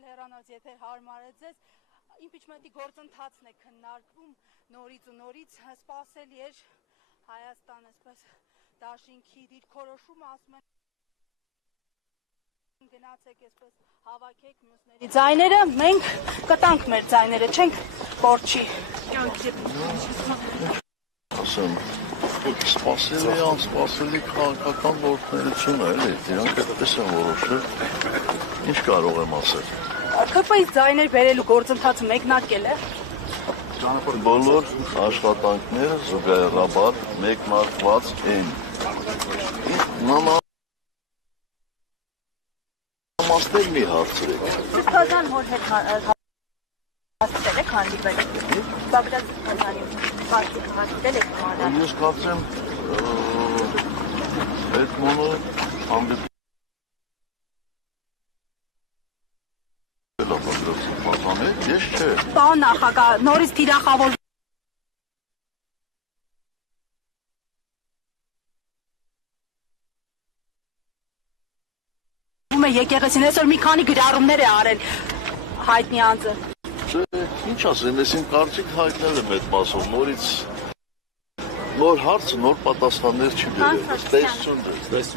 Հարգել հեռանոց, եթե հարմար է ձեզ, իմպիչմենտի գործընթացն է քննարկվում նորից ու նորից, սպասելի էր Հայաստան այսպես դաշինքի դիրքորոշումը, ասում են գնացեք այսպես հավաքեք մյուսների ձայները, մենք կտանք մեր ձայները, չենք կորչի։ Ասեմ, սպասելի անսպասելի քաղաքական գործունեություն է, էլի, դրանք այդպես են որոշել, ինչ կարող եմ ասել։ ՔՊ-ից ձայներ բերելու գործընթացը մեկնարկել է։ Բոլոր աշխատանքները զուգահեռաբար մեկնարկված են։ Նամաստեր մի հարցրեք։ Սրբազան հոր հետ հասցել եք հանդիպել։ Բագրատ Սրբազանի հասցել եք մանալ։ Ես կարծեմ, այդ մոնը հանդիպել է Բագրատ Սրբազանի, ես չէ։ Պարոն նախագահ, նորից թիրախավոր եկեղեցին այսօր մի քանի գրառումներ է արել հայտնի անձը։ Ինչ ասեմ, ես իմ կարծիք հայտնել եմ այդ մասով, նորից նոր հարց, նոր պատասխաններ չի բերել։ Տեսություն ձեզ։